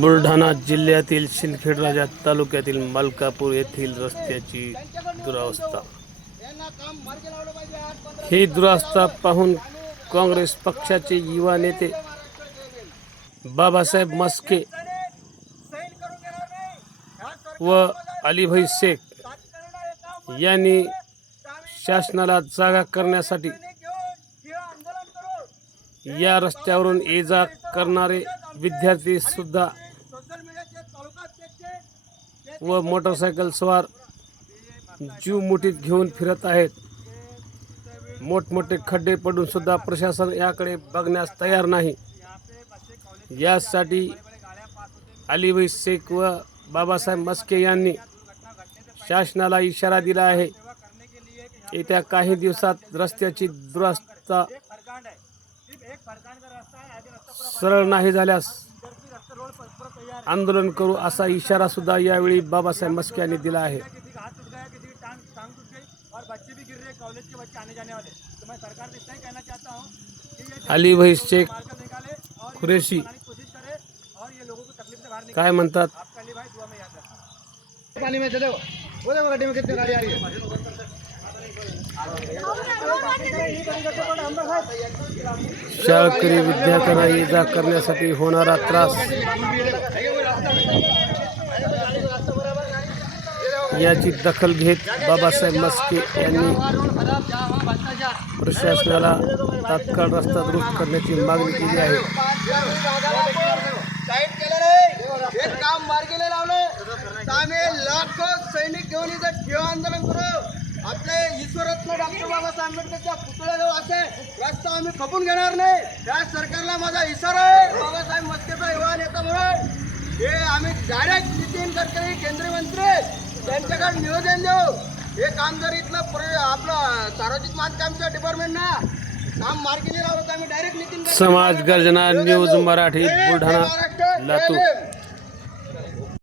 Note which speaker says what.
Speaker 1: बुलढाणा जिल्ह्यातील सिंदखेड राजा तालुक्यातील मलकापूर येथील रस्त्याची दुरावस्था. ही दुरावस्था पाहून काँग्रेस पक्षाचे युवा नेते बाबासाहेब मस्के व अलीभाई शेख यांनी शासनाला जागा करण्यासाठी या रस्त्यावरून ये जा करणारे विद्यार्थी सुद्धा व मोटरसायकल स्वार जीव मुठीत घेऊन फिरत आहेत. मोठमोठे खड्डे पडून सुद्धा प्रशासन याकडे बघण्यास तयार नाही. यासाठी अलीभाई शेख व बाबासाहेब मस्के यांनी शासनाला इशारा दिला आहे. येत्या काही दिवसात रस्त्याची दुरस्ता सरळ नाही झाल्यास आंदोलन करू असा इशारा सुद्धा यावेळी बाबासाहेब मस्के यांनी दिला आहे. अली भाई शेख कुरेशी काय म्हणतात?
Speaker 2: पानी में चलो। वो देखो गड्ढे में कितनी गाड़ी आ रही है?
Speaker 1: शाळकरी विद्यार्थ्यांना ये जा करण्यासाठी होणारा त्रास। याची दखल घेत बाबासाहेब मस्के यांनी प्रशासनाला तात्काळ रस्ता दुरुस्त करण्याची मागणी केली आहे
Speaker 3: आम्ही लाखो सैनिक घेऊन इथं ठेव आंदोलन करू. आपले ईश्वरत्न डॉक्टर बाबासाहेब आंबेडकरच्या पुतळ्याजवळ असे रस्ता आम्ही खपून घेणार नाही. त्या सरकारला माझा इशारा आहे. बाबासाहेब मस्केचा युवा नेता म्हणून. हे आम्ही डायरेक्ट नितीन गडकरी केंद्रीय मंत्री त्यांच्याकडे निवेदन देऊ. हे काम जर इथलं प्र- आपलं सार्वजनिक बांधकामचं डिपार्टमेंट ना काम मार्गीला लावलं आम्ही डायरेक्ट नितीन
Speaker 1: समाज गर्जना न्यूज मराठी बुलढाणा लातूर.